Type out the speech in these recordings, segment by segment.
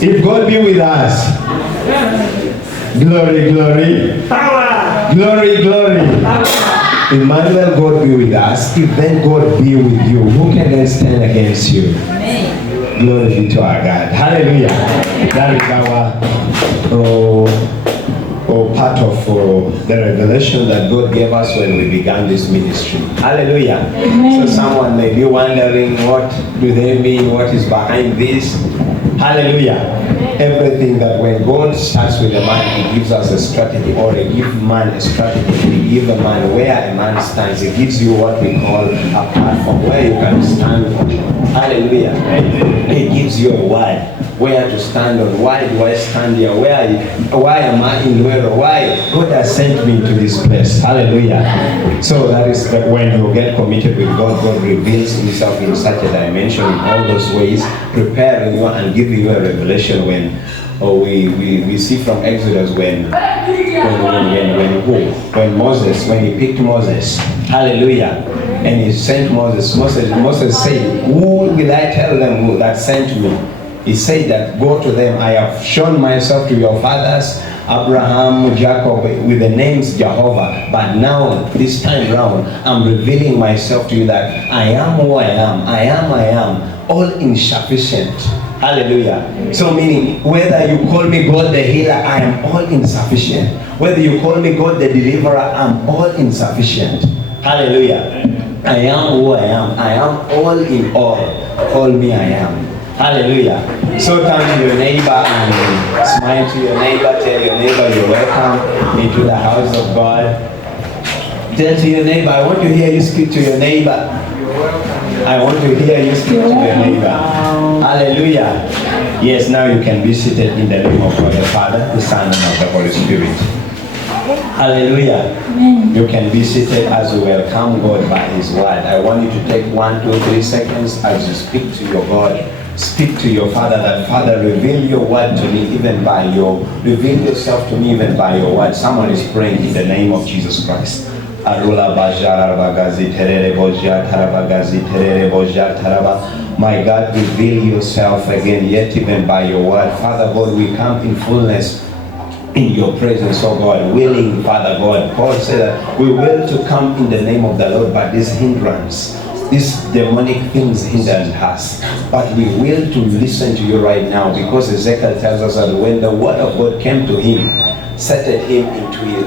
If God be with us, glory, glory, power, glory, glory. Emmanuel, God be with us. If then God be with you, who can then stand against you? Amen. Glory be to our God. Hallelujah. That is our part of the revelation that God gave us when we began this ministry. Hallelujah. Amen. So someone may be wondering, what do they mean? What is behind this? Hallelujah. Everything that when God starts with a man, He gives us a strategy, or He gives man a strategy. He gives a man where a man stands. He gives you what we call a platform where you can stand on. Hallelujah. He gives you a word where to stand on. Why do I stand here? Why am I in LUWERO? Why God has sent me to this place? Hallelujah. So that is when you get committed with God, God reveals Himself in such a dimension in all those ways, preparing you and giving you a revelation when we see from Exodus when Moses, when He picked Moses, hallelujah, and He sent Moses said, who will I tell them who that sent me? He said that go to them. I have shown myself to your fathers, Abraham, Jacob, with the names Jehovah. But now, this time round, I'm revealing myself to you that I am who I am. I am, all insufficient. Hallelujah. So meaning, whether you call me God the healer, I am all insufficient. Whether you call me God the deliverer, I'm all insufficient. Hallelujah. I am who I am. I am all in all. Call me I am. Hallelujah. So turn to your neighbor and smile to your neighbor. Tell your neighbor you're welcome into the house of God. Tell to your neighbor, I want to hear you speak to your neighbor. I want to hear you speak to your neighbor. Hallelujah. Yes, now you can be seated in the name of God the Father, the Son, and of the Holy Spirit. Hallelujah. Amen. You can be seated as we welcome God by His word. I want you to take 1, 2, 3 seconds as you speak to your God. Speak to your Father that, Father, reveal your word to me reveal yourself to me even by your word. Someone is praying in the name of Jesus Christ. My God, reveal yourself again, yet even by your word. Father God, we come in fullness in your presence, oh God, willing, Father God. Paul said that we will to come in the name of the Lord, but this hindrance, these demonic things hindering us. But we will to listen to you right now, because Ezekiel tells us that when the word of God came to him, settled him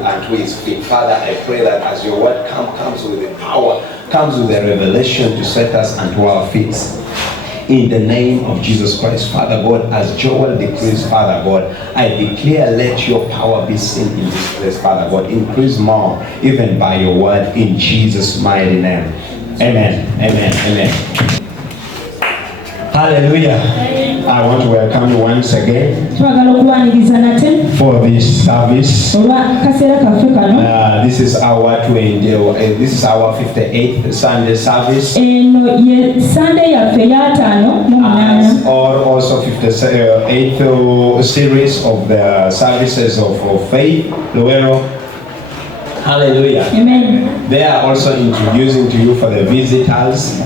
unto his feet. Father, I pray that as your word comes with the power, comes with the revelation to set us unto our feet. In the name of Jesus Christ, Father God, as Joel decrees, Father God, I declare, let your power be seen in this place, Father God. Increase more, even by your word, in Jesus' mighty name. Amen, amen, amen. Hallelujah. I want to welcome you once again for this service. This is our 58th Sunday service. Or also 58th series of the services of faith, LUWERO. Hallelujah. Amen. They are also introducing to you for the visitors.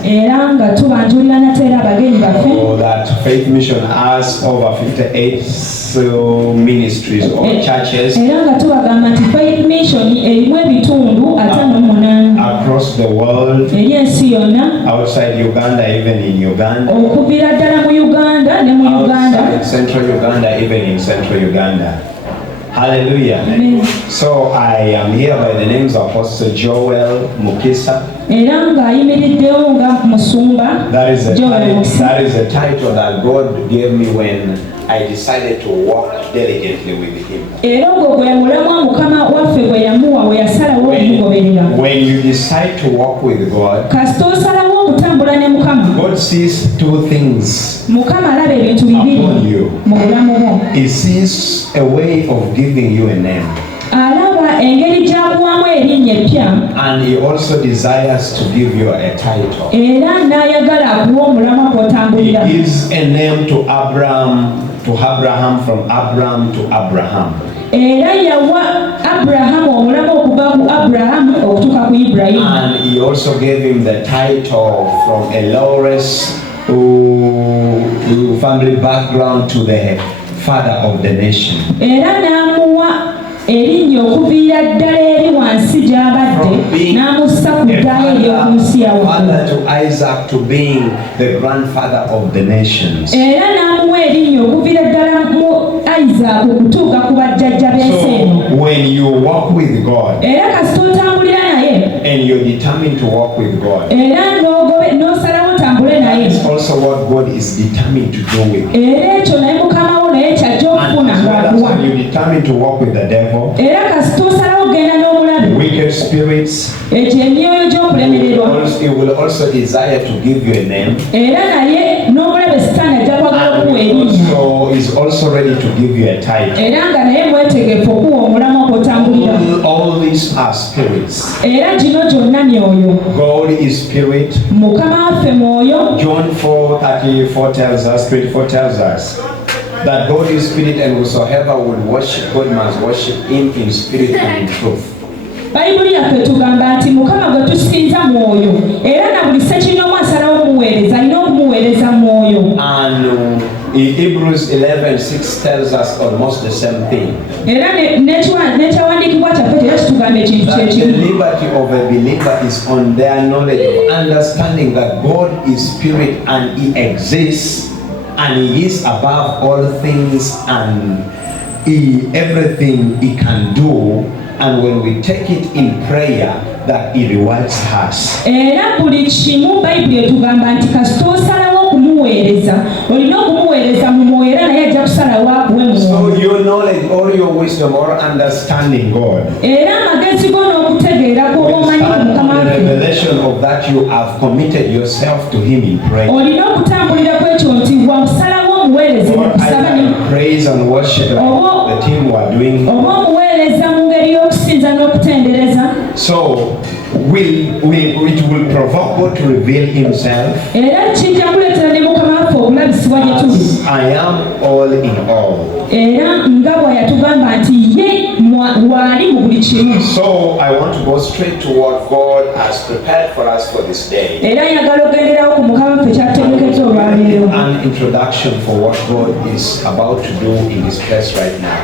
That Faith Mission has over 58 ministries or churches across the world, outside Uganda, even in Uganda, outside Central Uganda, even in Central Uganda. Hallelujah. Amen. So I am here by the names of Apostle Joel MUKISA. That is a title that God gave me when I decided to walk diligently with Him. When you decide to walk with God, God sees two things upon you. He sees a way of giving you a name. And He also desires to give you a title. He gives a name to Abraham, from Abraham to Abraham. And He also gave him the title from a lawless family background to the father of the nation. From being a father to Isaac to being the grandfather of the nations. So when you walk with God and you're determined to walk with God, that is also what God is determined to do with you. And as well as when you're determined to walk with the devil, wicked spirits, He will also desire to give you a name. And is also ready to give you a title. All these are spirits. God is spirit. John 4:34 tells us, 24 tells us that God is spirit, and whosoever will worship God must worship Him in spirit and in truth. Bayibuli yaffe tugamba nti Mukama gwe tusinza mwoyo era na buli ssekinomu asalawo omuweereza alina okumuweereza mwoyo. And in Hebrews 11:6 tells us almost the same thing. Era n'ekyawandiikibwa kyaffe era kitugamba ekintu kyekimu. The liberty of a believer is on their knowledge of understanding that God is spirit and He exists and He is above all things and everything He can do. And when we take it in prayer, that He rewards us. Era buli kimu Bayibuli etugamba nti kasita osalawo okumuweereza olina okumuweereza mu mwoyo era naye ajja kusalawo akuwe mu mwoyo. So your knowledge or your wisdom or understanding God, era amagezi go n'okutegeera kw'omanyi Mukama, the revelation of that you have committed yourself to Him in prayer. Olina okutambulira kwekyo nti wasalawo omuweereze mu kusaba ne praise and worship like the team were doing. So it will provoke God to reveal Himself as I am all in all. So I want to go straight to what God has prepared for us for this day. An introduction for what God is about to do in this place right now.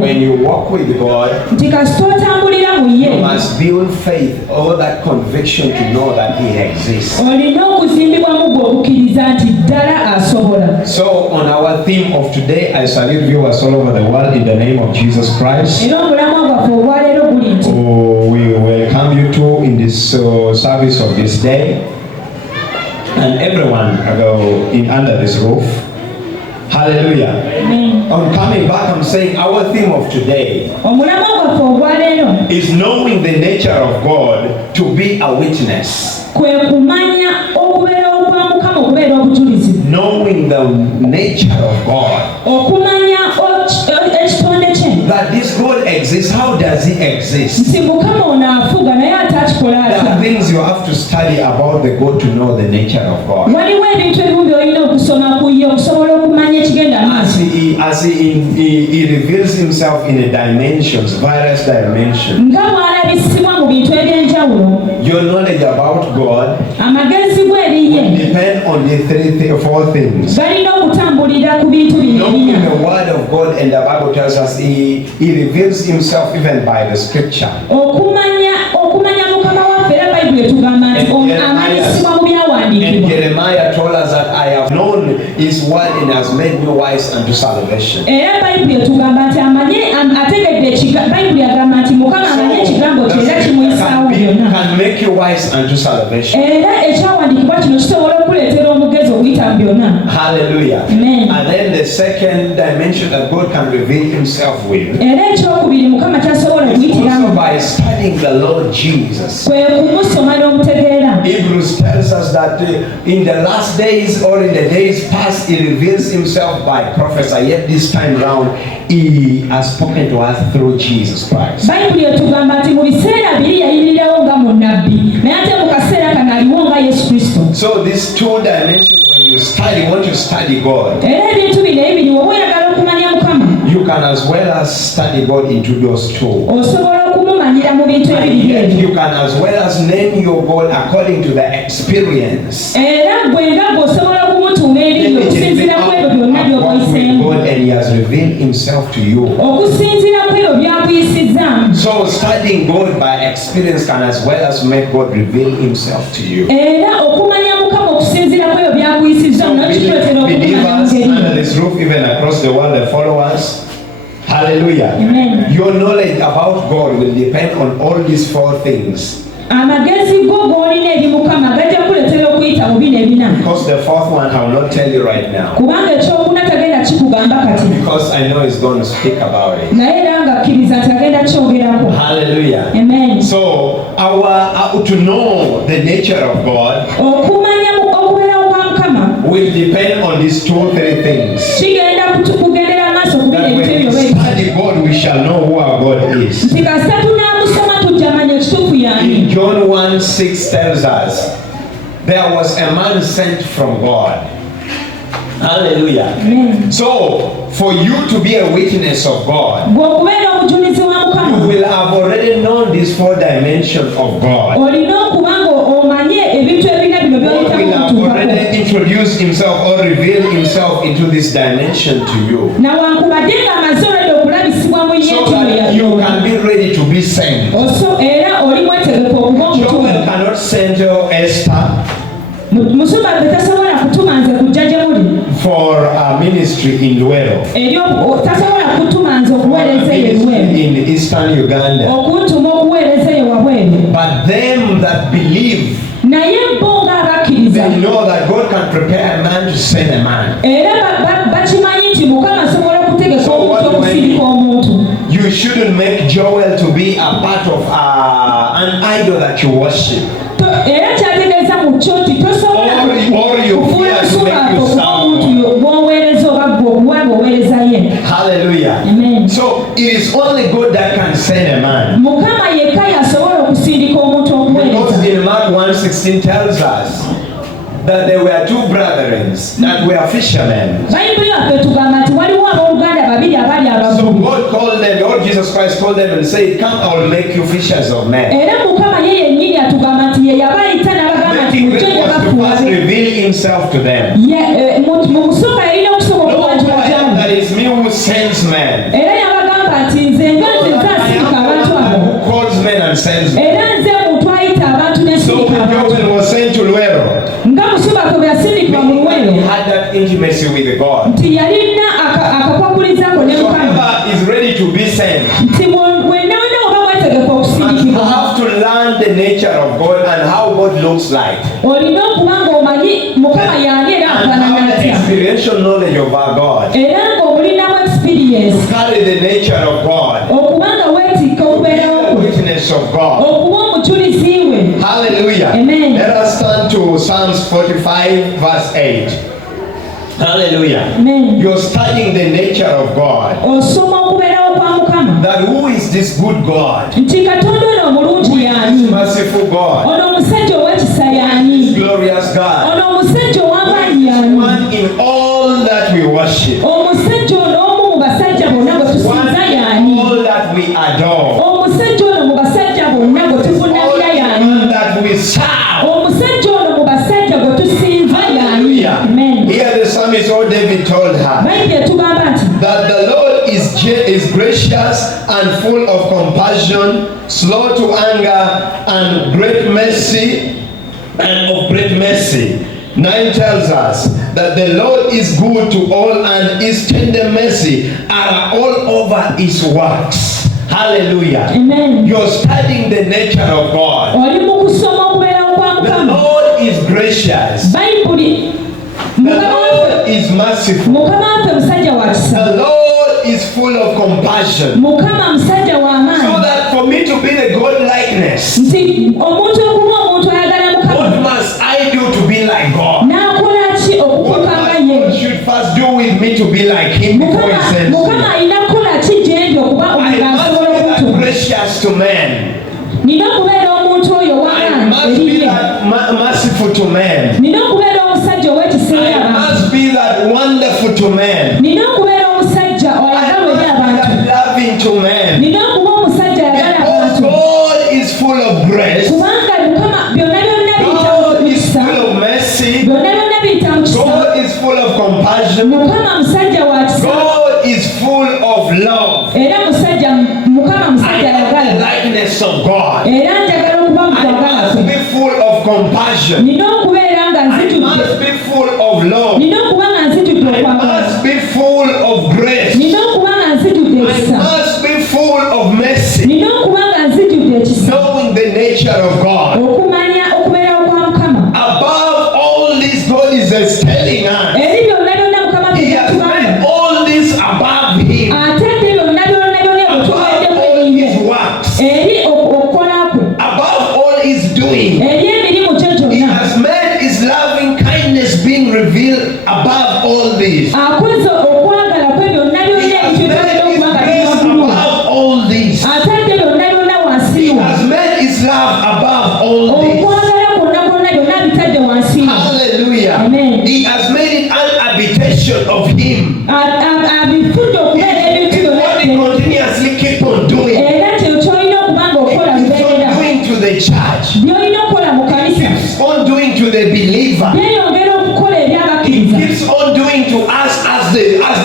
When you walk with God, you must build faith or that conviction to know that He exists. okukkiriza nti ddala asobola. So on our theme of today, I salute viewers all over the world in the name of Jesus Christ. Era omulamwa gwaffe olwaleero guli nti We welcome you too in this service of this day, and everyone under this roof. Hallelujah. Amen. On coming back, I'm saying our theme of today omulamwa gwaffe olwaleero is knowing the nature of God to be a witness. kwe kumanya okubeera okwa Mukama okubeera obujulizi. Knowing the nature of God. Okumanya ekitonde kye. That this God exists. How does He exist? Nti Mukama ono afuga naye ate akikola There atya. are things you have to study about the God to know the nature of God. Waliwo ebintu ebimu by'olina okusoma ku ye okusobola okumanya ekigenda maaso. As he reveals Himself in the dimensions, various dimensions. Nga bw'alabisibwa mu bintu eby'enjawulo. Your knowledge about God Amagezi go eri ye depend on the four things. galina okutambulira ku bintu bino Knowing ebina. the Word of God, and the Bible tells us He reveals Himself even by the Scripture. Okumanya Mukama waffe era Bayibuli etugamba nti amanyisibwa mu And byawandiikibwa. Jeremiah told us that I have known His word and has made me wise unto salvation. Era Bayibuli etugamba nti ategedde Bayibuli agamba nti Mukama amanye ekigambo kye era kimuyisaawo byonna. Can make you wise unto salvation. Era ekyawandiikibwa kino kisobola okuleetera omugezi okuyita mu byonna. Hallelujah. Amen. And then the second dimension that God can reveal Himself with Era ekyokubiri Mukama kyasobola is also okuyitiramu by studying the Lord Jesus. kwe kumusoma n'omutegeera. Hebrews tells us that in the last days or in the days past He reveals Himself by prophesy, yet this time round He has spoken to us through Jesus Christ. Bayibuli etugamba nti mu biseera biri yayimiririrawo nga munnabbi naye ate mu kaseera kano aliwo nga Yesu Kristo. So these two dimensions, when you want to study God, Era ebintu bino ebiri woba oyagala okumanya Mukama you can as well as study God into those two. osobola okumumanyira mu bintu And ebiri yet ebyo. you can as well as name your God according to the experience. Era gwe nga bw'osobola okumutuuma ebiri okusinziira ku ebyo byonna by'okwayisemu. God, and He has revealed Himself to you. Okusinziira ku ebyo by'akuyisizaamu. So studying God by experience can as well as make God reveal Himself to you. Era okumanya Mukama okusinziira ku ebyo by'akuyisizaamu nakituleetera okumanya Believers ngeri. under this roof, even across the world, the followers. Hallelujah. Amen. Your knowledge about God will depend on all these four things. Amagezi go g'olina eri Mukama gajja kuleetera okuyita mu bino ebina. Because the fourth one I will not tell you right now. Kubanga ekyokuna tagenda kikugamba kati. Because I know He's going to speak about it. Naye era nga kkiriza nti agenda kyogerako. Hallelujah. Amen. So to know the nature of God Okumanya okubeerawo kwa Mukama will depend on these three things. kigenda kugendera maaso ku bino That ebintu when ebyo we bwe. study God, we shall know who our God is. Nti kasita tunaamusoma tujja manya ekituufu y'ani. In John 1:6 tells us there was a man sent from God. Hallelujah. Amen. So for you to be a witness of God, Gwe okubeera omujulizi wa you Mukama will have already known these four dimensions of God. olina okuba nga omanye ebintu ebina bino God will have by'oyitamu already introduced Himself or revealed Himself into this dimension to you, nawankubadde ng'amaze olwedde okulabisibwa mu so yeekino that you can be ready to be sent. era oli mwetegefu okuba Joel omutume. cannot send Esther Musumba gwe tasobola kutuma nze kujja gye muli for a ministry in LUWERO, tasobola kutuma nze okuweereza eyo ebiweebwe in Eastern Uganda. okuntuma okuweereza eyo wabweru. But them that believe, Naye bo ng'abakkiriza they know that God can prepare a man to send a man. era bakimanyi nti Mukama asobola okutegeka omuntu okusindika omuntu. You shouldn't make Joel to be a part of an idol that you worship. Era kyategeeza mu kyo nti tosobola Or you kufuula fear to make nsumba you okuba sound. omuntu gw'oweereza oba gw'okuba ng'oweereza ye. Hallelujah. Amen. So it is only God that can send a man. Mukama yekka yasobola okusindika omuntu Because okuweereza. in Mark 1:16 tells us that there were two brethren that were fishermen. Bayibuli yaffe tugamba nti waliwo abooluganda babiri abali So abavubi. God called them, Lord Jesus Christ called them and said, come, I will make you fishers of men. Era Mukama ye yennyini atugamba nti ye yabayita n'abagamba nti Making mujje them gye was to first bafuuze. reveal Himself to them. Mu kusooka yalina okusobola No, okuwanjulajamu. that is me who sends men. Era yabagamba nti nze nga nze nsindika abantu abo. Who calls men and sends men. Era nze muntu ayita abantu So n'ensindika when abantu. Joel was sent to LUWERO, Nga Musumba kwe bwe yasindika intimacy with God. nti yalina akakwakulizako ne Mukama. Whoever is ready to be sent Nti wenna oba mwetegefu must okusindikibwa. have to learn the nature of God and how God looks like. Olina okuba ng'omanyi Mukama y'ani era And afaanana have the atya. experiential knowledge of our God. Era ng'olinamu experience. Carry the nature of God. Okuba nga weetikka okubeerawo The witness of God. okuba omujulizi we. Hallelujah. Amen. Let us turn to Psalms 45 verse 8. Hallelujah. Amen. You're studying the nature of God. Osoma okubeerawo kwa Mukama. That who is this good God? Nti Katonda ono omulungi This y'ani? merciful God. Ono omusajja ow'ekisa y'ani? Glorious God. Ono omusajja ow'amaanyi y'ani? One in all that we worship. Omusajja ono omu mu basajja bonna gwe One tusinza in y'ani? all that we adore. Omusajja ono mu basajja bonna gwe All tuvunnamira in y'ani? all that we serve. Omusajja ono mu basajja gwe tusinza y'ani? Hallelujah. Amen. Here the psalmist, old David told her Bayibuli etugamba nti that the Lord is gracious and full of compassion, slow to anger, and great mercy, and of great mercy. 9 tells us that the Lord is good to all, and his tender mercy are all over his works. Hallelujah. Amen. You're studying the nature of God. Oli mu kusoma okubeerawo kwa The Mukama. Lord is gracious. Bayibuli The Mukama Lord waffe is merciful. Mukama waffe musajja wa kisa. The Lord is full of compassion. Mukama musajja wa So amaanyi. that for me to be the God likeness, Nti omuntu okuba omuntu ayagala what Mukama must I do to be like God? n'akola ki What okutuuka nga must ye? God should first do with me to be like Him before He sends me? Mukama alina kukola ki gye ndi okuba I omuntu must asobola be that okutuma. gracious to men. Nina okubeera omuntu oyo I ow'amaanyi must eri be ye. that merciful to men. Nina okubeera omusajja ow'ekisa eri I abantu. must be that wonderful to men. Nina okubeera omusajja I oyagalwa eri must be abantu. that loving to men. Nina okuba omusajja ayagala Because abantu. God is full of grace. Kubanga Mukama byonna biyita mu God is kisa. full of mercy. Byonna biyita mu kisa. God is full of compassion. Mukama musajja wa kisa. God is full of love. Era Mukama I musajja have the ayagala. likeness of God. Era njagala okuba mu I kwagala must kwe. be full of compassion. Nina okubeera nga I nzijudde. must be full of love. Nina okuba nga nzijudde I okwagala. must be full of grace. Nina okuba nga nzijudde I ekisa. must be full of mercy. Nina okuba nga nzijudde ekisa. Knowing the nature of God. Okumanya okubeerawo kwa Mukama. Above all this, God is just telling us. Eri byonna Mukama He has byatugamba. made all this above Him. Ate ate byonna Above bwetuweddeko all erinye. His works. Eri okukola kwe. Above all His doing. Eri emirimu gye He gyonna. has made His loving kindness being revealed above all this. Akoze okwagala kwe byonna He has ebituweddeko made His okuba nga grace bibamuwa. above all this. Ate ate byonna wansi He wa. has made His love above all this. Okwagala kwonna byonna bitadde wansi wa. Hallelujah. Amen. He has made it an habitation of Him. Abifudde okubeera ebintu It's byonna what He continuously keep on doing. era kino kyolina okuba ng'okola He keeps lubeerera. on doing to the church. By'olina okukola mu He kanisa. keeps on doing to the believer. Byeyongera okukola eri He abakkiriza. keeps on doing to us as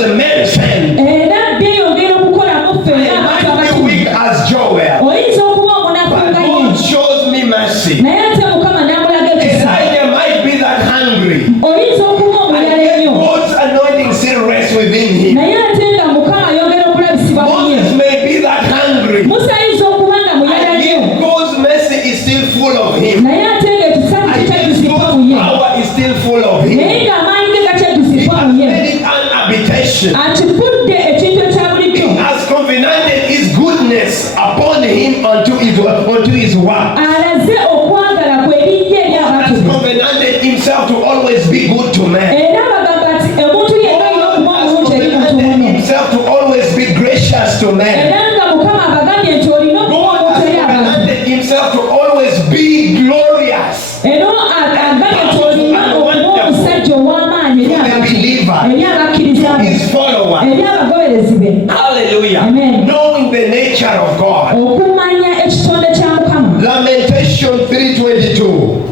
the men sent. Era byeyongera okukola mu ffe I ng'abantu might be abatuma. weak as Joel, Oyinza okuba omunafu but nga ye. God shows me mercy. Naye ate Mukama n'amulaga ekisa. Elijah might be that hungry, Oyinza okuba and omuyala yet ennyo. God's anointing still rests within him. Naye ate nga Mukama ayongera okulabisibwa mu ye. Moses may be that hungry, Musa ayinza okuba nga muyala and nnyo. yet God's mercy is still full of him. Naye ate ng'ekisa And yet kikyajjuzibwa mu God's ye. power is still full of Naye him. ng'amaanyi ge He gakyajjuzibwa has mu ye. made it an habitation. Akifudde ekintu ekya bulijjo. He has covenanted his goodness upon him unto his work. Alaze okwagala kwe erinnya eri God has abantu. covenanted himself to always be good to men. Era bagamba ati omuntu yenna alina God okuba has omulungi eri muntu covenanted ono. himself to always be gracious to men. Era nga Mukama abagambye nti olina okuba God omuntu has eri abantu. covenanted himself to always be glorious Era agambye nti olina okuba omusajja ow'amaanyi eri to the abantu. believer, Eri abakkiriza to be. his follower. Eri abagoberezi be. Hallelujah. Amen. Knowing the nature of God. Okumanya ekitonde kya Mukama. Lamentation 3:22.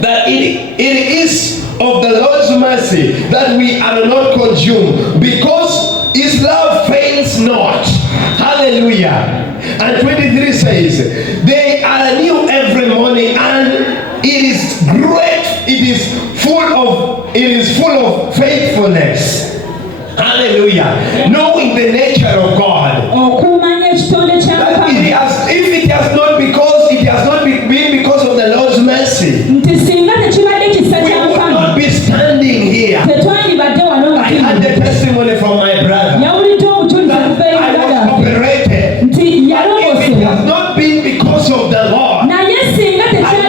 That it is of the Lord's mercy that we are not consumed, because his love fails not. Hallelujah. And 23 says, they are new every morning, and it is great, it is full of it is full of faithfulness. Hallelujah. Knowing the nature of God. That if it has not been because of the Lord's mercy, we would not be standing here. I had the testimony from my brother. I was operated. If it has not been because of the Lord, I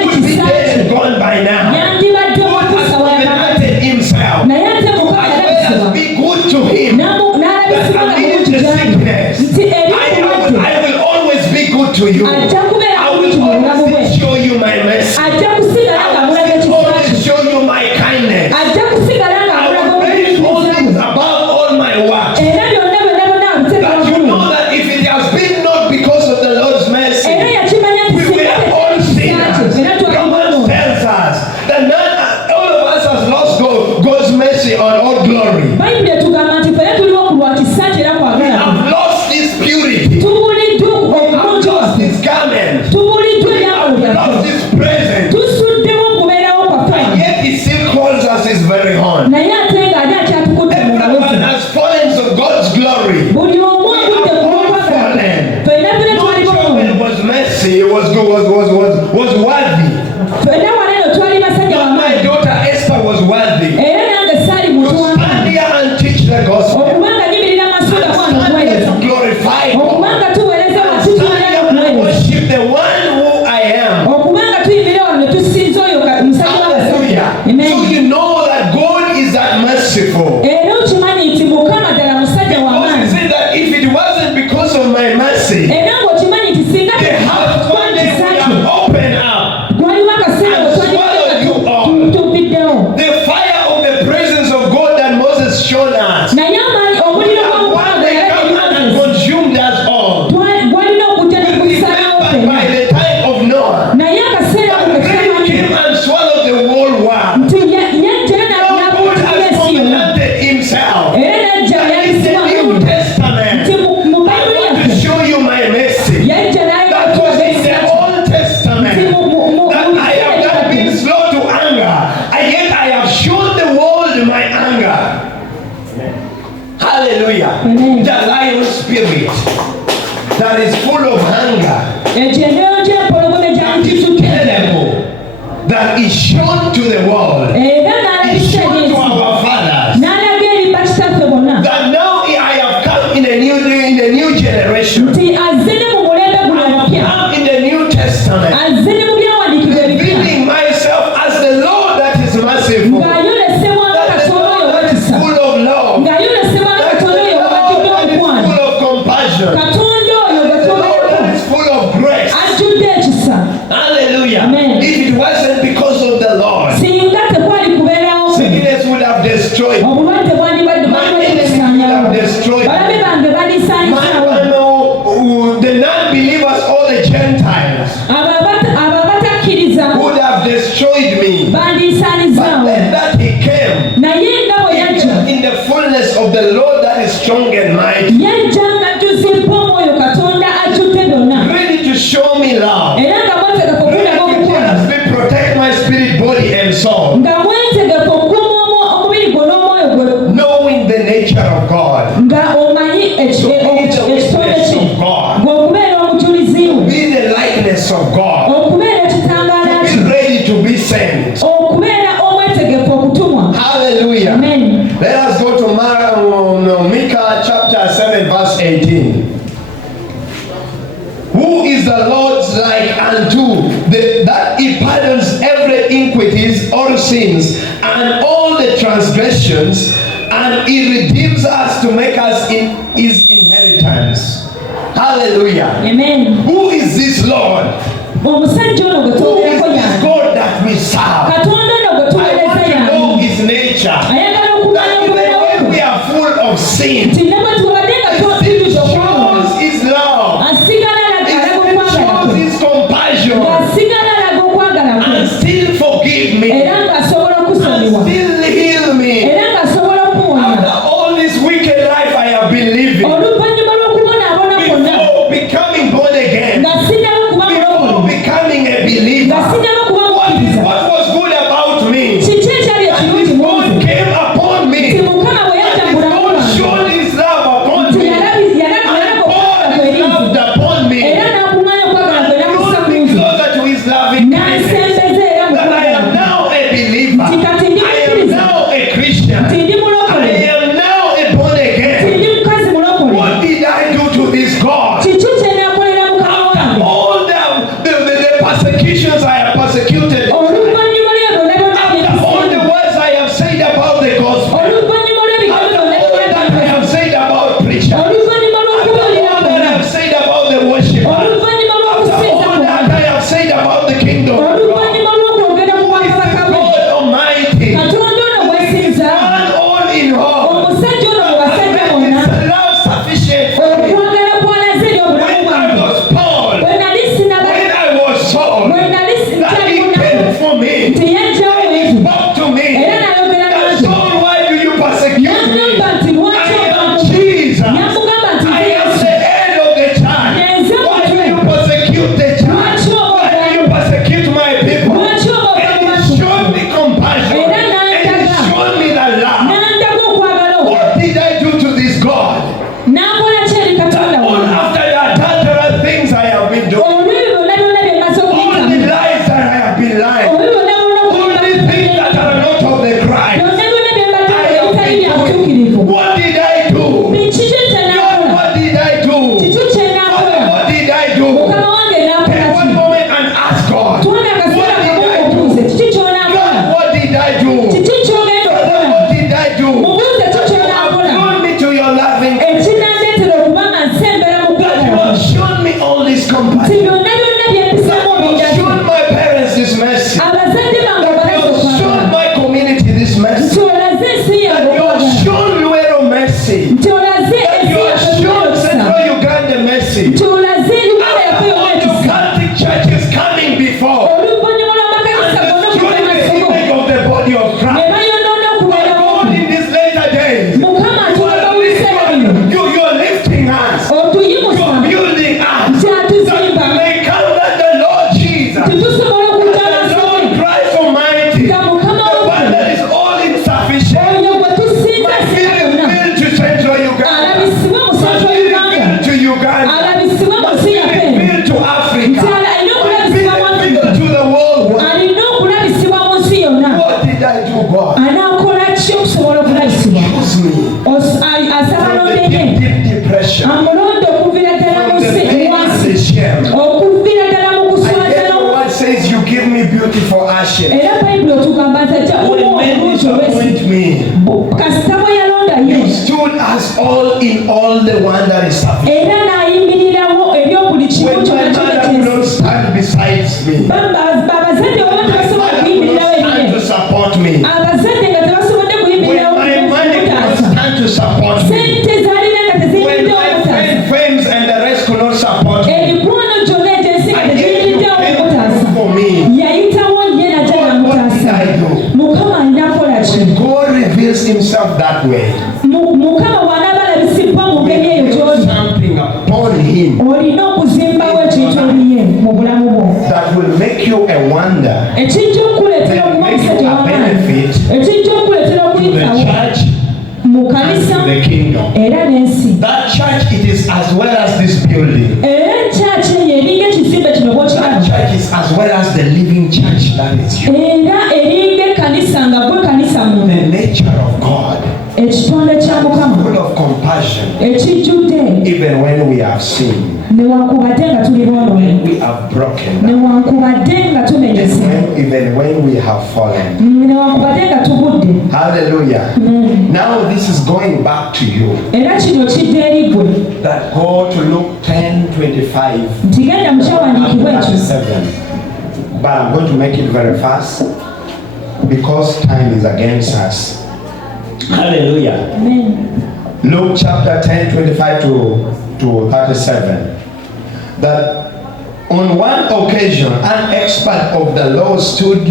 would be dead and gone by now. God has covenanted himself. I will be good to him. That amid the sickness, I will always be good to you. I will always show you my mercy. I will always show you my kindness. I will praise all things above all my works. That you know that if it has been not because of the Lord's mercy, we were all sinners. Romans tells us that all of us has lost God's mercy on all glory. We have lost this purity. We have lost this garment. We have lost this presence. And yet he still calls us his very own. Everyone has fallen of God's glory. We have all fallen. No Joel was mercy, was worthy. Not my daughter Esther was worthy. To stand here and teach the gospel. And stand here to glorify God. And stand here and worship the one who I am. Hallelujah. So you know that God is that merciful. Because he said that if it wasn't because of my mercy, the heart one day would have opened up and swallowed you all. The fire of the presence of God that Moses showed us would have one day come and consumed us all. We remembered by the time of Noah that rain came and swallowed the whole world. God has covenanted himself. It's the New Testament. I want to show you my mercy. That was in the Old Testament. That I have not been slow to anger, and yet I have shown the world my anger. Hallelujah. The lion spirit that is full of anger, that is terrible, that is shown to the world, is shown to our fathers. That now I have come in a new generation. I have come in the New Testament, revealing myself as the Lord that is merciful, that the Lord that is full of love, that the Lord that is full of compassion, that the Lord that is full of grace. Hallelujah. If it wasn't because of the Lord, sickness would have destroyed me. My enemies would have destroyed me. The non-believers, all the Gentiles, would have destroyed me. But then that he came in the fullness of the Lord that is strong and mighty, ready to show me love, ready to jealously protect my spirit, body, and soul, knowing the nature of God, to be the witness of God, to be the likeness of God, to be ready to be sent. Hallelujah. Amen. Let us go to Micah chapter 7 verse 18. Who is the Lord's like unto that he pardons every iniquities, all sins, and all the transgressions, and he redeems us to make us in his inheritance. Hallelujah. Amen. Who is this Lord? Who is this God that we serve? I want to know his nature. That even when we are full of sin, it still shows his love. It still shows his compassion. And still forgive me. And still heal me. After all this wicked life I have been living, before becoming born again, before becoming a believer, what was good about me? That this God oppression, amulonde okuvira ddala from mu the pain and the shame. okuvira ddala mu And kuswazana. yet the word says, you give me beautiful ashes. Era bayibuli otugamba nti ajja When kuwa men obulungi disappoint olw'esi me, kasita bwe yalonda you ye stood as all in all the one that is suffering. era n'ayimirirawo ebyobuli kimu When my kyonna mother kyonna could not stand besides me, abazadde oba my tebasobola father could kuyimirirawo not stand to ebire support me, abazadde nga tebasobodde when kuyimirirawo my money could not kumutaasa stand to support me, sente zaalina nga when teziyimiriddewo my kumutaasa friends and the rest could not support me, emikwano gyonna egyensi nga and yet you tegiyimiriddewo came kumutaasa through for me. yayitawo ye najja namutaasa What did I do? mukama alina kukola ki When God reveals himself that way, mukama bw'anaaba alabisibbwa mu ngeri eyo gy'oli something upon him olina okuzimbawo ekintu oliye mu bulamu bwo that will make you a wonder, ekijja okukuleetera that okuba make you omusajja a w'amaanyi benefit ekijja okukuleetera to the okuyitawo church mu and kanisa to the kingdom. era n'ensi That church, it is as well as this building. era ekyaki eyo eringa ekizimbe kino That bw'okiraba church is as well as the living church that is you. era eringa ekkanisa nga gwe kanisa The mu nature of God, ekitonde kya mukama full of compassion, ekijjudde even when we have sinned, newankubadde nga tuli boonoonyi when we have broken down, newankubadde nga tumenyese even when we have fallen. newankubadde nga tugudde Hallelujah. Now this is going back to you. era kino kidde eri gwe That go to Luke 10:25 nti genda mu kyawandiikibwa ekyo 37. But I'm going to make it very fast because time is against us. Hallelujah. Amen. Luke chapter 10:25 to 37. That on one occasion an expert of the law stood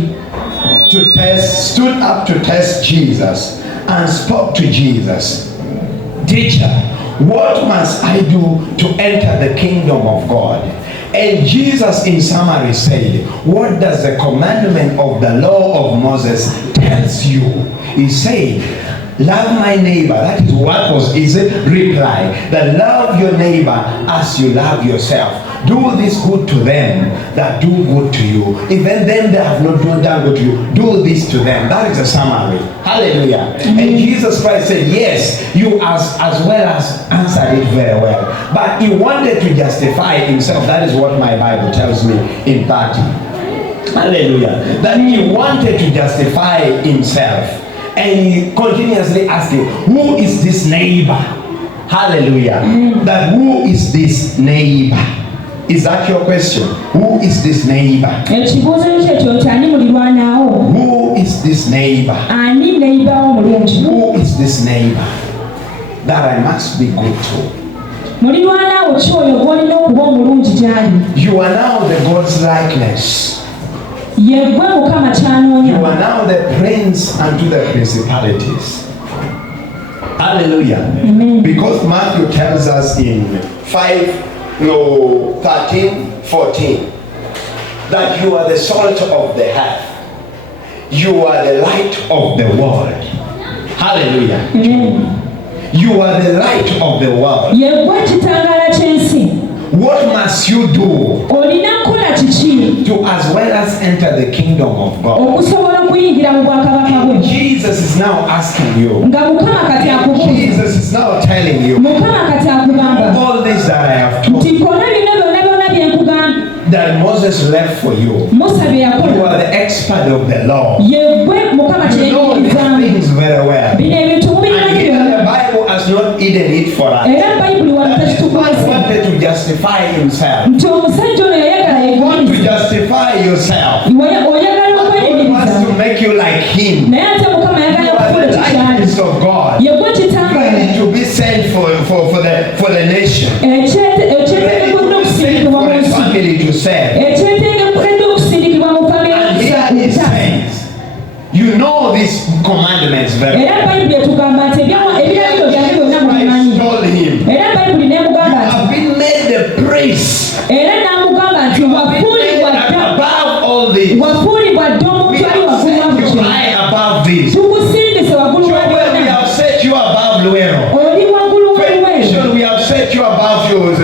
up to test Jesus and spoke to Jesus. Teacher, what must I do to enter the kingdom of God? And Jesus in summary said, what does the commandment of the law of Moses tells you? He said, love my neighbor. That is what was his reply. That love your neighbor as you love yourself. Do this good to them that do good to you. Even them that have not done good to you, do this to them. That is a summary. Hallelujah. And Jesus Christ said, yes, you as well as answered it very well. But he wanted to justify himself. That is what my Bible tells me in 30. Hallelujah. That he wanted to justify himself. And he continuously asking, who is this neighbor? Hallelujah. That who is this neighbor? Is that your question? Who is this neighbor? ekibuuzo kyekyo nti ani mulirwanaawo Who is this neighbor? ani neighbor omulungi Who is this neighbor that I must be good to? mulirwanaawo ki oyo gw'olina okuba omulungi gy'ali You are now the God's likeness. ye gwe mukama ky'anoonya You are now the prince unto the principalities. Hallelujah. Amen. Because Matthew tells us in 13:14 that you are the salt of the earth. You are the light of the world. Hallelujah. Amen. You are the light of the world. ye gwe ekitangaala ky'ensi What must you do olina kukola kiki to as well as enter the kingdom of God? okusobola okuyingira mu bwakabaka bwe Jesus is now asking you. nga mukama kati akubuuza Jesus is now telling you. mukama kati akugamba All this that I have told nti kola bino byonna byonna bye nkugamba that Moses left for you. musa bye You yakola are the expert of the law. ye gwe mukama You know these kyenyigirizamu things very well. bino ebintu mubirina And here the byonna Bible has not hidden it for us. era bayibuli wano That is why he tekitukwasa wanted to justify himself. nti omusajja ono yayagala You want to yegwaniza justify yourself. oyagala God okweyimiriza wants to make you like him. naye ate mukama You yagala are kufuula the kikyali likeness of God. ye gwe kitangala Ready to be sent for the nation. Ready ekyetegekedde to be sent okusindikibwa for mu a nsi family to serve. ekyetegekedde okusindikibwa mu And here he famire says, you know these commandments very well. era bayibuli etugamba nti ebiragiro byange byonna mubimanyi Christ told him, era bayibuli nemugamba nti have been made the praise. era n'amugamba nti wafuulibwa dda Above all this. wafuulibwa dda We omuntu ali have waggulu wa set you buli high above this. tukusindise waggulu wa We byonna have set you above LUWERO. oli waggulu wa MISION, luweero we have set you above yours.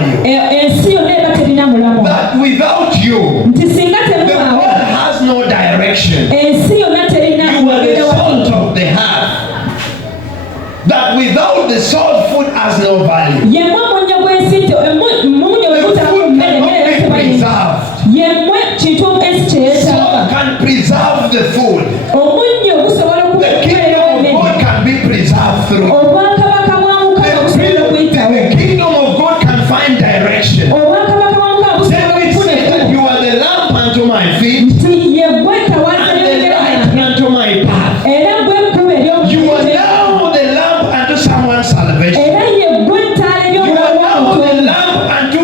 value. Ensi yonna eba terina mulamu. That without you, Nti singa the temubaawo world has no direction. ensi yonna terina You are the mwagenda salt waki. of the earth. That without the salt, food has no value. Yemmwe omunnyo gw'ensi omunnyo bwe The gutaba food ku mmere cannot emmere be tebayina. preserved. Yemmwe kintu ensi kye Salt yeetaaga. can preserve the food. Omunnyo gusobola The okubeera kingdom of emmere. God can be preserved through. Obwakabaka bwa Mukama busobola okuyitawo. The kingdom of God can find direction. Obwakabaka bwa Mukama busobola David okufuna said that ekkubo. you are the lamp unto my feet Nti ye gwe ttawaza and the ly'ebigere light byange. unto my path. Era gwe ekkubo You are ery'omutima. now the lamp unto someone's salvation. Era ye gwe ettaala You are ery'omulamu now w'omuntu. the lamp unto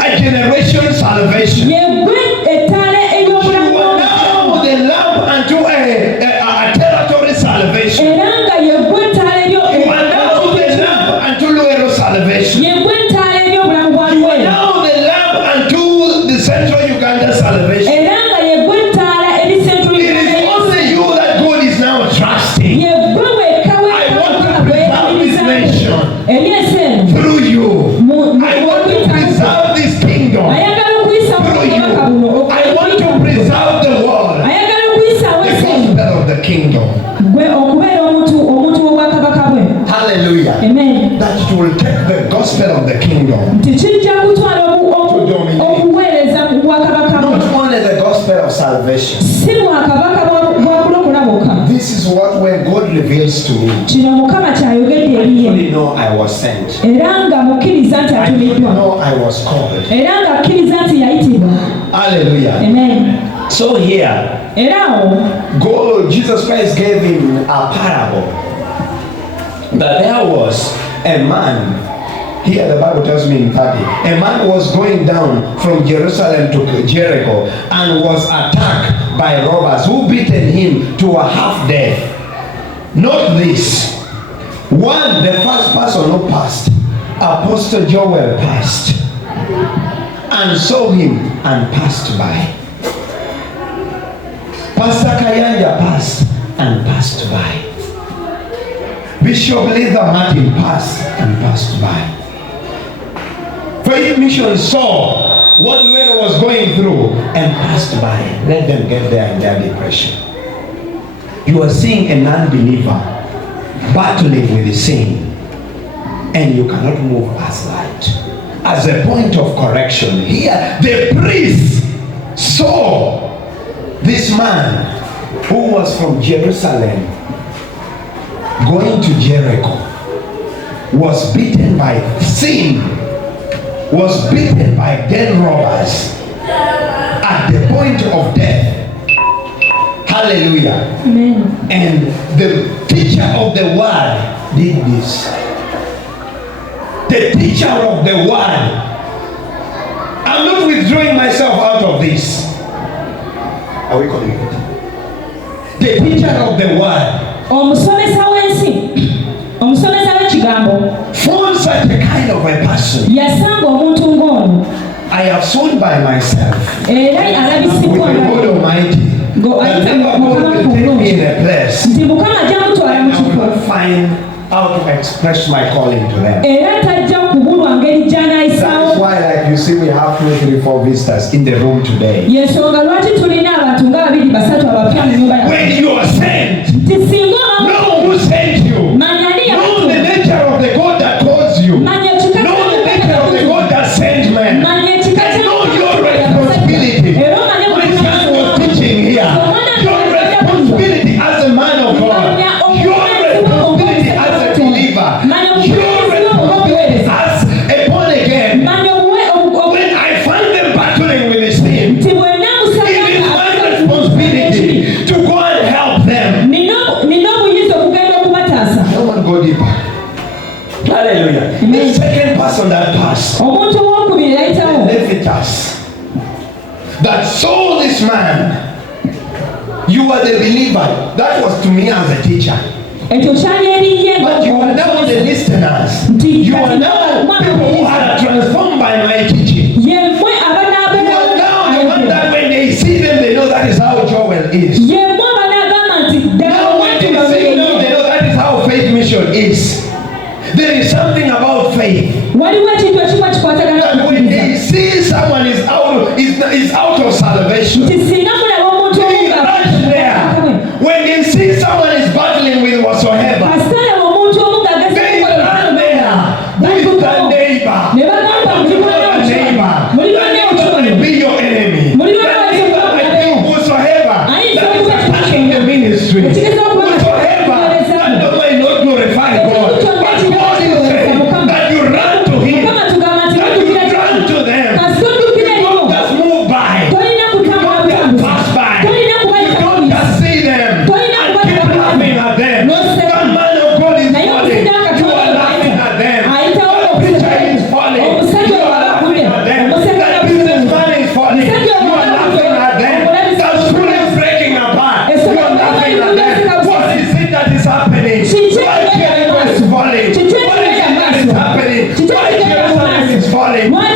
a generation's salvation. Ye gwe ettaala You ery'omulamu are w'omuntu. now the lamp unto a territory salvation. Era nga ye gwe ettaala You are now the lamp unto LUWERO salvation. ye gwe ettaala ery'obulamu bwa You are Luwero. now the lamp unto the central Uganda salvation. Era nga ye gwe ettaala eri Central It is only you that God is now trusting. ye gwe wekka I want to preserve this nation eri ensi through you. emu. I want to preserve this kingdom Ayagala okuyisa through you. obubaka buno. I want to preserve the world, Ayagala okuyisaawo the ensi gospel of the kingdom. gwe okubeera omuntu w'obwakabaka bwe. Hallelujah. Amen. That it will take the gospel of the kingdom. Nti kijja kutwala okuweereza mu bwakabaka bwe. Not only the gospel of salvation. Si bwakabaka bwa kulokola bwokka. This is what when God reveals to me. Kino Mukama kyayogedde eri ye. I know I was sent. Era nga mukkiriza nti I atumiddwa. know I was called. Era nga akkiriza nti yayitibwa. Hallelujah. Amen. So here, Era awo God, Jesus Christ gave him a parable that there was a man. Here the Bible tells me in 30, a man was going down from Jerusalem to Jericho and was attacked by robbers who beaten him to a half death. Not this. One, the first person who passed, Apostle Joel passed and saw him and passed by. Pastor Kayanja passed and passed by. Bishop Leather Martin passed and passed by. Faith Mission saw what LUWERO was going through and passed by. Let them get there in their depression. You are seeing a non-believer battling with sin, and you cannot move as light. As a point of correction, here the priest saw this man who was from Jerusalem going to Jericho, was beaten by sin, was beaten by dead robbers at the point of death. Hallelujah. Amen. And the teacher of the word did this. The teacher of the word. I'm not withdrawing myself out of this. Are we connected? The teacher of the word. Omusomesa w'ensi, omusomesa w'ekigambo Found such a kind of a person. yasanga omuntu ng'ono. I have sworn by myself Era with alabisibwa the God Almighty that never God will take me in a place nti Mukama ajja mutwala and mu I will kifo. not find how to express my calling to them. Era tajja kubulwa ngeri That's gy'anaayisaawo. why, like you see, we have 2, 3, 4 visitors in the room today. Y'ensonga lwaki tulina abantu nga 2, 3 abapya mu nyumba yaffe. When you are sent, Nti singa oba know who sent you. manya ani Know the yakutuma. nature of the God that calls you. Manya ekika Know the nature of the God that sent man. Manya ekika And kya know your responsibility. Era omanye My son was teaching here. Your responsibility as a man of God. Your responsibility as a believer. Your responsibility as a born again. manya When I find them battling with the sin, nti bwenna it is my responsibility to go and help them. nina obuyinza okugenda okubataasa. I don't want to go deeper. Hallelujah. The second person that passed, Omuntu owokubiri yayitawo Leviticus, that saw this man. You are the believer. That was to me as a teacher. ekyo kyali eri ye But you are now the listeners. You are now people who are transformed by my teaching. yemmwe You are now the one that when they see them, they know that is how Joel is. yemmwe abanaagamba nti Now when they see them, they know that is how faith mission is. There is something about faith waliwo ekintu ekimu ekikwatagana that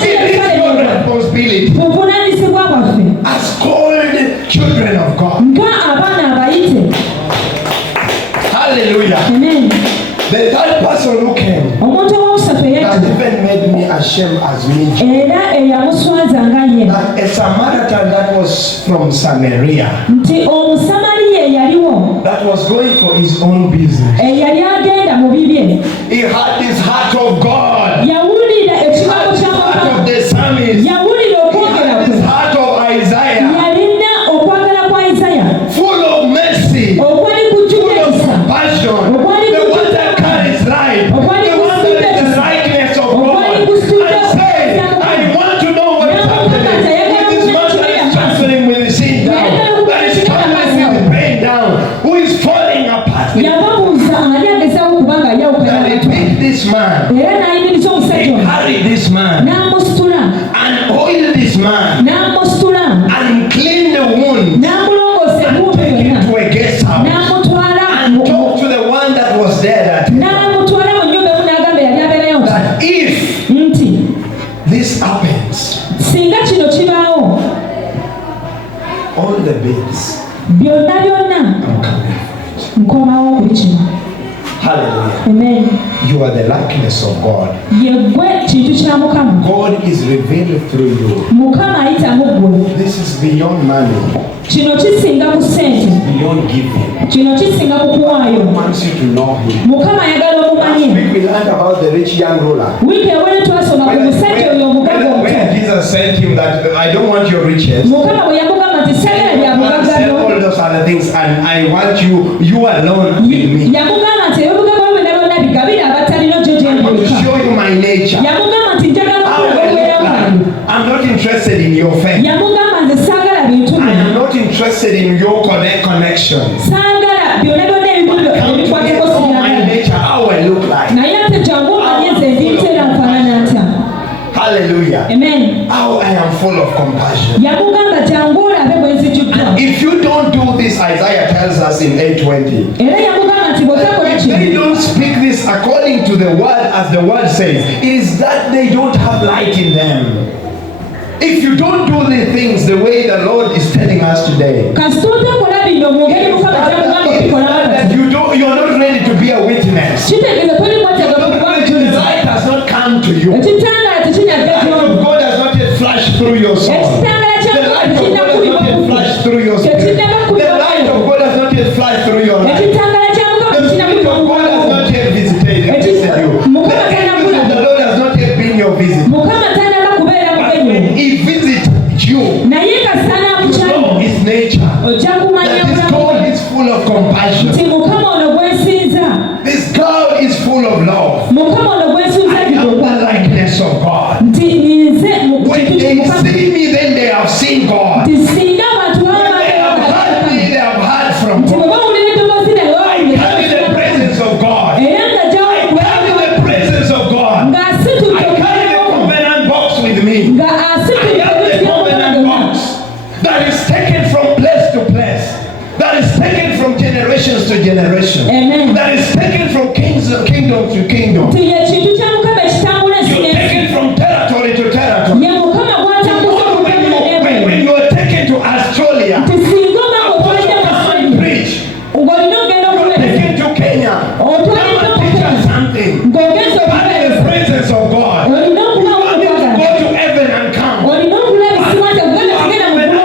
is your responsibility as called children of God. Hallelujah. Amen. The third person who came that even made me ashamed as me. That a Samaritan that was from Samaria, that was going for his own business. He had this heart of God. He had this heart of the psalmist. He had this heart of Isaiah. Full of mercy. Full of compassion. The one that carries life. The one that is the likeness of God. And say, I want to know what is happening with this man that is transferring with the sin down. That is transferring with the pain down. Who is falling apart. That he picked this man. He carried this man. And oiled this man. And cleaned the wound. And take him to a guest house. And talk to the one that was there that if this happens, all the bills I'm coming. Hallelujah. Amen. You are the likeness of God. God is revealed through you. This is beyond money. Beyond giving. God wants you to know Him. Last week we learned about the rich young ruler. When Jesus said to him that I don't want your riches. Sell all those other things and I want you alone with me. I want to show you my nature. I'm not interested in your faith. I am not interested in your connections. Come to know my nature, how I look like. Hallelujah. Amen. How I am full of compassion. And if you don't do this, Isaiah tells us in 8:20. If they don't speak this according to the word as the word says, it is that they don't have light in them. If you don't do the things the way the Lord is telling us today, that you are not ready to be a witness. The light has not come to you. The light of God has not yet flashed through your soul. The light of God has not yet flashed through your spirit. The light of God has not yet flashed through your life. The Spirit of God has not yet visited you. The angels of the Lord has not yet been your visit. But when He visits you, you know His nature. That this God is full of compassion. This God is full of love. I am the likeness of God. When they see me, then they have seen God. When they have heard me, they have heard from God. I carry the presence of God. I carry the presence of God. I carry the covenant box with me. I have the covenant box that is taken from place to place. That is taken from generations to generation. Amen. That is taken from kingdom to kingdom. You're taken from territory to territory. When you are taken to Australia, come and preach. You're taken to Kenya. Come and teach us something. Carry the presence of God. You don't need to go to heaven and come.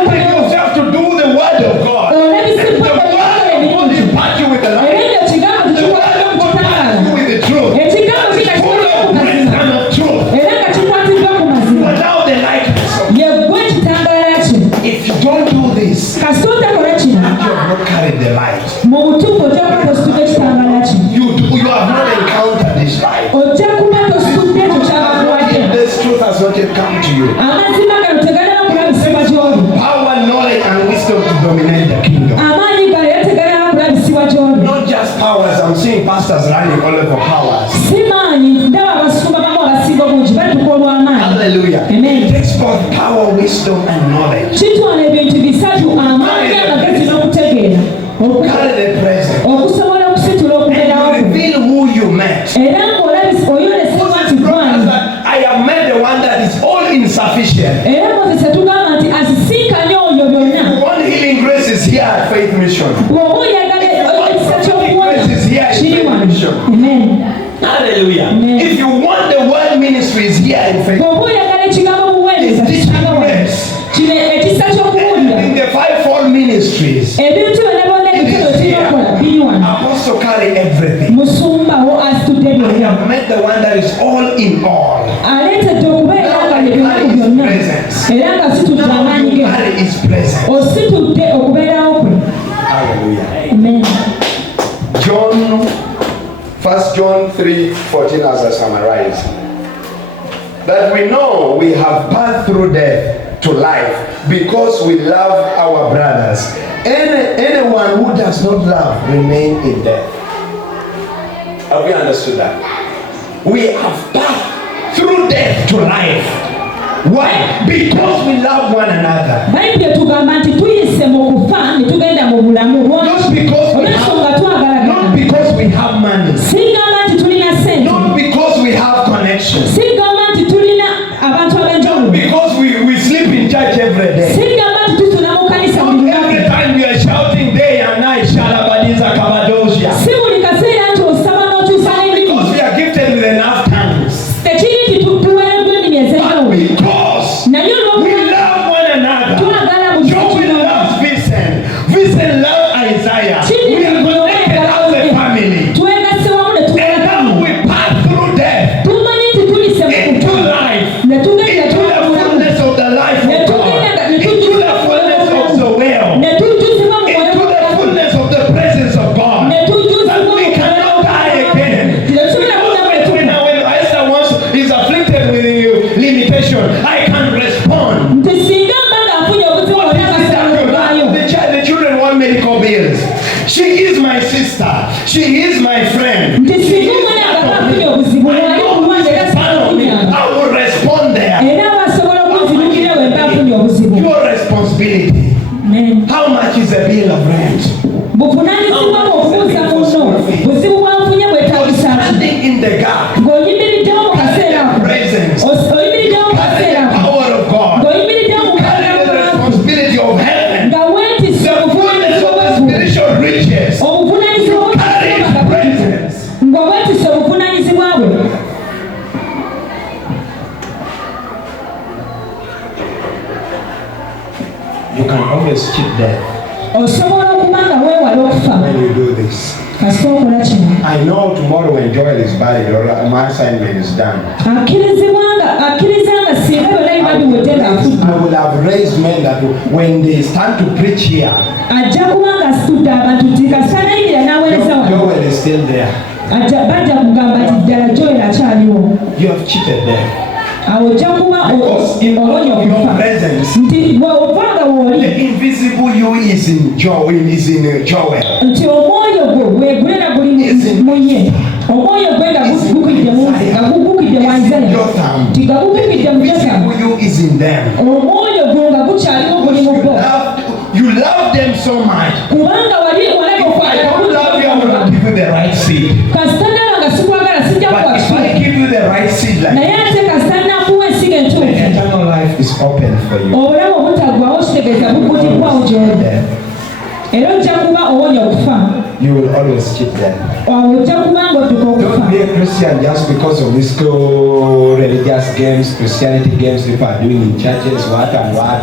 Take yourself to do the word of God. The word of God impart you with the light. The word of God impart you with the truth. It's full of grace and of truth. But now the likeness of God. If you don't do this, you have not carried the light. You have not encountered this light. This truth has not yet come to you. Power, knowledge, and wisdom to dominate the kingdom. Not just powers. I'm seeing pastors running all over powers. Hallelujah. Amen. It takes both power, wisdom, and knowledge. Carry the present. And reveal who you met. I have met the one that is all insufficient. If you want healing graces here at Faith Mission. Grace is here at Faith Mission. Amen. Hallelujah. Amen. If you want the word ministries here in Faith, it's teaching grace. In the fivefold ministries, it is here. Apostle carry everything. I have met the one that is all in all. Now I carry his presence. Now you carry his presence. Hallelujah. Amen. 1 John 3:14 as I summarize. That we know we have passed through death to life because we love our brothers. Anyone who does not love remain in death. Have we understood that? We have passed through death to life. Why? Because we love one another. Not because we have money. Not because we have connections. Not because we sleep in church every day. Not every time we are shouting day and night, Shalabadiza Kabadosia. Not because we are gifted with enough tongues. But because we love one another. Joey loves Vincent. Vincent loves Isaiah. We are connected as a family. And now we pass through death into life. Into the fullness of the life of God. Into the fullness of the will. Into the fullness of the presence of God. That we cannot die again. When Esther once is afflicted with limitation, I can respond. The children want medical bills. She is my sister. She is my friend. I will respond there. Your responsibility. How much is the bill of rent? Standing in the gap. Presence. The power of God. The responsibility of heaven. The fullness of the spiritual riches. Carry His presence. You can always cheat death when you do this. I know tomorrow when Joel is buried or my assignment is done, I will have raised men that when they stand to preach here, Joel is still there. You have cheated them. Because in your presence, the invisible you is in Joel. Is in Joel. Is in them. You love them so much. If I don't love you, I will not give you the right seed. But if I give you the right seed, like the eternal life is open for you. You will always keep them. Don't be a Christian just because of these religious games, Christianity games people are doing in churches, what and what.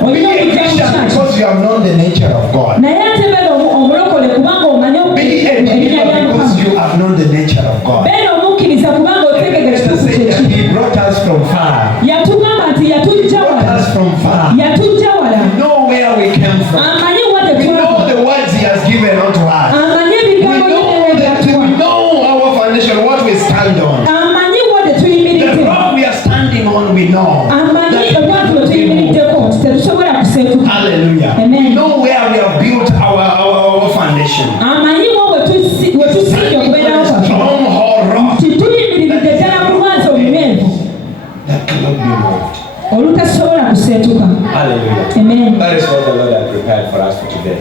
But be a Christian because you have known the nature of God. Be a believer because you have known the nature of God. He brought us from far. He brought us from far. We know where we came from. We know the words He has given unto us. We know our foundation, what we stand on. The rock we are standing on, we know. Hallelujah. Amen. We know where we have built our foundation. Stronghold rock that cannot be moved. Hallelujah. Amen. That is what the Lord has prepared for us for today.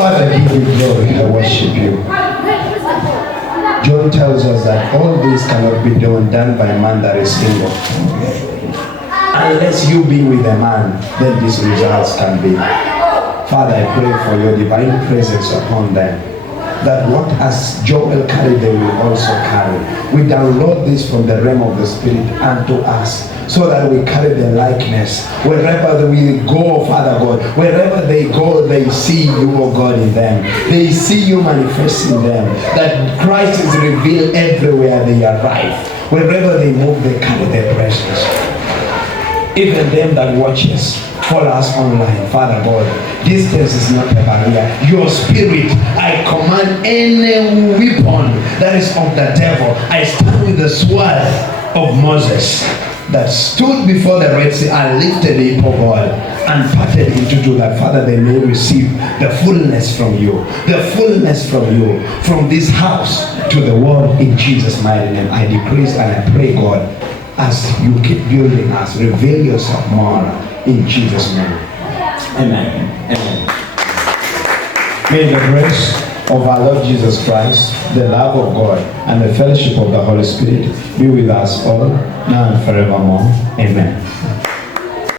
Father, I give you glory. I worship you. John tells us that all this cannot be done by a man that is single. Unless you be with a man, then these results can be. Father, I pray for your divine presence upon them, that what as Joel carried, they will also carry. We download this from the realm of the Spirit unto us, so that we carry the likeness. Wherever we go, Father God, wherever they go, they see you, O God, in them. They see you manifesting them. That Christ is revealed everywhere they arrive. Wherever they move, they carry their presence. Even them that watches, follow us online, Father God, distance is not a barrier. Your spirit, I command any weapon that is of the devil. I stand with the sword of Moses that stood before the Red Sea and lifted it, O God, and parted into two, that Father, they may receive the fullness from you, the fullness from you, from this house to the world, in Jesus' mighty name. I decrease and I pray, God, as you keep building us, reveal yourself more, in Jesus' name. Amen. Amen. May the grace of our Lord Jesus Christ, the love of God, and the fellowship of the Holy Spirit be with us all, now and forevermore. Amen.